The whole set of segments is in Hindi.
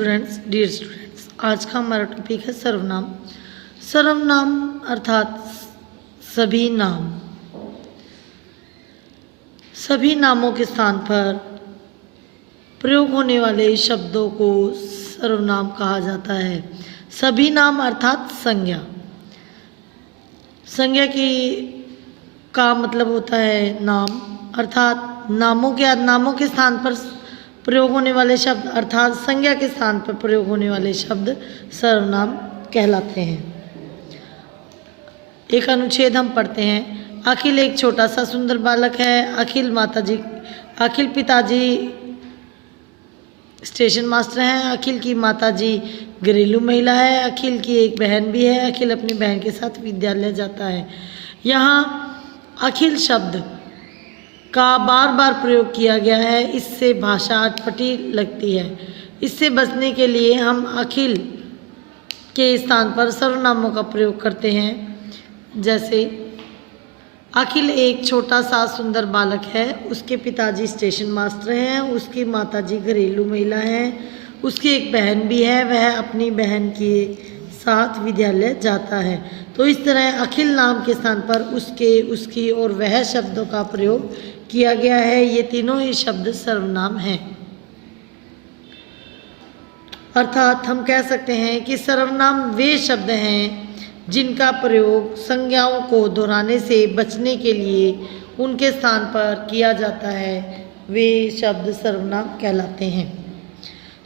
डियर स्टूडेंट्स, आज का हमारा टॉपिक है सर्वनाम। सर्वनाम अर्थात सभी नाम। सभी नामों के स्थान पर प्रयोग होने वाले शब्दों को सर्वनाम कहा जाता है। सभी नाम अर्थात संज्ञा। संज्ञा का मतलब होता है नाम, अर्थात नामों के स्थान पर प्रयोग होने वाले शब्द अर्थात संज्ञा के स्थान पर प्रयोग होने वाले शब्द सर्वनाम कहलाते हैं। एक अनुच्छेद हम पढ़ते हैं। अखिल एक छोटा सा सुंदर बालक है। अखिल पिताजी स्टेशन मास्टर हैं। अखिल की माताजी घरेलू महिला है। अखिल की एक बहन भी है। अखिल अपनी बहन के साथ विद्यालय जाता है। यहाँ अखिल शब्द का बार बार प्रयोग किया गया है, इससे भाषा अटपटी लगती है। इससे बचने के लिए हम अखिल के स्थान पर सर्वनामों का प्रयोग करते हैं। जैसे अखिल एक छोटा सा सुंदर बालक है। उसके पिताजी स्टेशन मास्टर हैं। उसकी माताजी घरेलू महिला हैं। उसकी एक बहन भी है, वह अपनी बहन के साथ विद्यालय जाता है। तो इस तरह अखिल नाम के स्थान पर उसके, उसकी और वह शब्दों का प्रयोग किया गया है। ये तीनों ही शब्द सर्वनाम हैं। अर्थात हम कह सकते हैं कि सर्वनाम वे शब्द हैं जिनका प्रयोग संज्ञाओं को दोहराने से बचने के लिए उनके स्थान पर किया जाता है, वे शब्द सर्वनाम कहलाते हैं।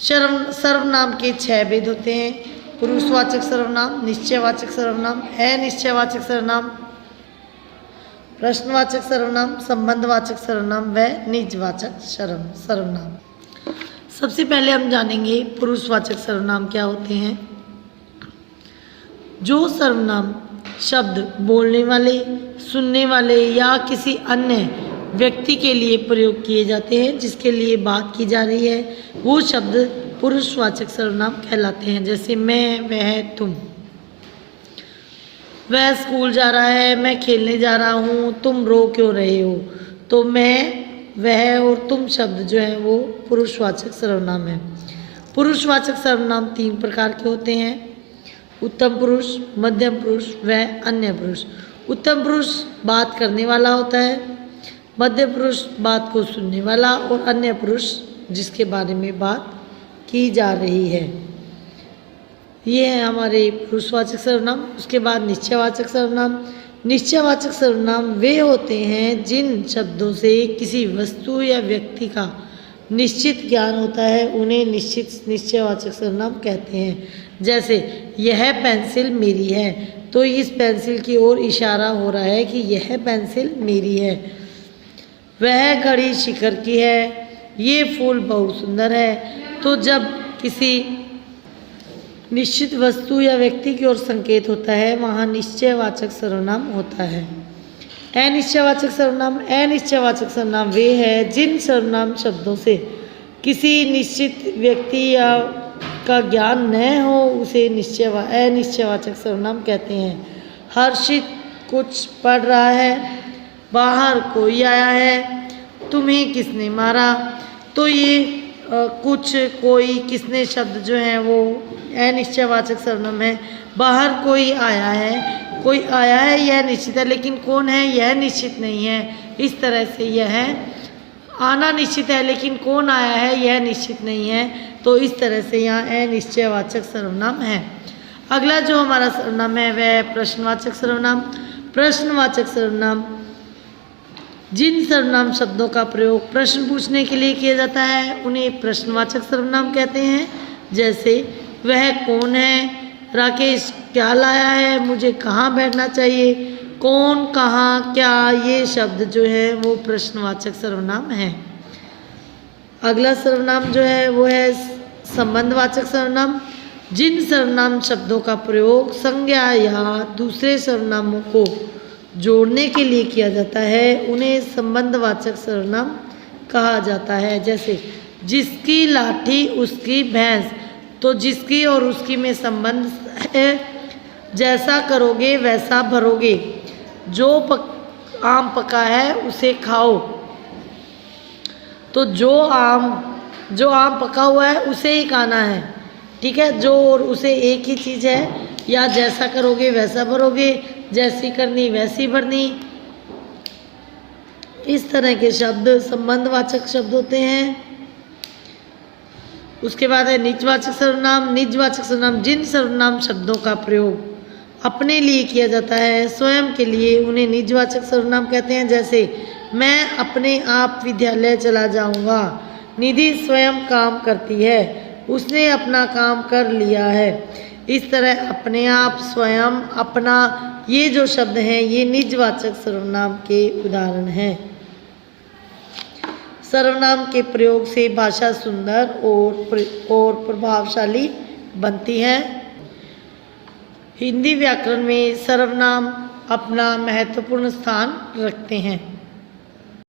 सर्वनाम के 6 भेद होते हैं: पुरुषवाचक सर्वनाम, निश्चयवाचक सर्वनाम, अनिश्चयवाचक सर्वनाम, प्रश्नवाचक सर्वनाम, संबंधवाचक सर्वनाम व निजवाचक सर्वनाम। सबसे पहले हम जानेंगे पुरुषवाचक सर्वनाम क्या होते हैं। जो सर्वनाम शब्द बोलने वाले, सुनने वाले या किसी अन्य व्यक्ति के लिए प्रयोग किए जाते हैं, जिसके लिए बात की जा रही है, वो शब्द पुरुषवाचक सर्वनाम कहलाते हैं। जैसे मैं, वह, तुम। वह स्कूल जा रहा है, मैं खेलने जा रहा हूँ, तुम रो क्यों रहे हो। तो मैं, वह और तुम शब्द जो हैं वो पुरुषवाचक सर्वनाम है। पुरुषवाचक सर्वनाम 3 प्रकार के होते हैं: उत्तम पुरुष, मध्यम पुरुष व अन्य पुरुष। उत्तम पुरुष बात करने वाला होता है, मध्य पुरुष बात को सुनने वाला और अन्य पुरुष जिसके बारे में बात की जा रही है। ये है हमारे पुरुषवाचक सर्वनाम। उसके बाद निश्चयवाचक सर्वनाम। निश्चयवाचक सर्वनाम वे होते हैं जिन शब्दों से किसी वस्तु या व्यक्ति का निश्चित ज्ञान होता है, उन्हें निश्चयवाचक सर्वनाम कहते हैं। जैसे यह पेंसिल मेरी है, तो इस पेंसिल की ओर इशारा हो रहा है कि यह पेंसिल मेरी है। वह घड़ी शिखर की है, ये फूल बहुत सुंदर है। तो जब किसी निश्चित वस्तु या व्यक्ति की ओर संकेत होता है, वहाँ निश्चयवाचक सर्वनाम होता है। अनिश्चयवाचक सर्वनाम वे है जिन सर्वनाम शब्दों से किसी निश्चित व्यक्ति या का ज्ञान न हो, उसे अनिश्चयवाचक सर्वनाम कहते हैं। हर्षित कुछ पढ़ रहा है, बाहर कोई आया है, तुम्हें किसने मारा। तो ये कुछ, कोई, किसने शब्द जो हैं वो अनिश्चयवाचक सर्वनाम है। बाहर कोई आया है, यह निश्चित है, लेकिन कौन है यह निश्चित नहीं है। इस तरह से यह आना निश्चित है, लेकिन कौन आया है यह निश्चित नहीं है। तो इस तरह से यहाँ अनिश्चयवाचक सर्वनाम है। अगला जो हमारा सर्वनाम है वह प्रश्नवाचक सर्वनाम। प्रश्नवाचक सर्वनाम जिन सर्वनाम शब्दों का प्रयोग प्रश्न पूछने के लिए किया जाता है, उन्हें प्रश्नवाचक सर्वनाम कहते हैं। जैसे वह कौन है, राकेश क्या लाया है, मुझे कहाँ बैठना चाहिए, कौन, कहाँ, क्या, ये शब्द जो है वो प्रश्नवाचक सर्वनाम है। अगला सर्वनाम जो है वो है संबंधवाचक सर्वनाम। जिन सर्वनाम शब्दों का प्रयोग संज्ञा या दूसरे सर्वनामों को जोड़ने के लिए किया जाता है, उन्हें संबंधवाचक सर्वनाम कहा जाता है। जैसे जिसकी लाठी उसकी भैंस, तो जिसकी और उसकी में संबंध है। जैसा करोगे वैसा भरोगे, जो आम पका है उसे खाओ, तो जो आम पका हुआ है उसे ही खाना है। ठीक है, जो और उसे एक ही चीज़ है, या जैसा करोगे वैसा भरोगे, जैसी करनी वैसी भरनी, इस तरह के शब्द संबंधवाचक शब्द होते हैं। उसके बाद है निजवाचक सर्वनाम। निजवाचक सर्वनाम जिन सर्वनाम शब्दों का प्रयोग अपने लिए किया जाता है, स्वयं के लिए, उन्हें निजवाचक सर्वनाम कहते हैं। जैसे मैं अपने आप विद्यालय चला जाऊंगा। निधि स्वयं काम करती है, उसने अपना काम कर लिया है। इस तरह अपने आप, स्वयं, अपना, ये जो शब्द हैं ये निजवाचक सर्वनाम के उदाहरण हैं। सर्वनाम के प्रयोग से भाषा सुंदर और प्रभावशाली बनती है। हिंदी व्याकरण में सर्वनाम अपना महत्वपूर्ण स्थान रखते हैं।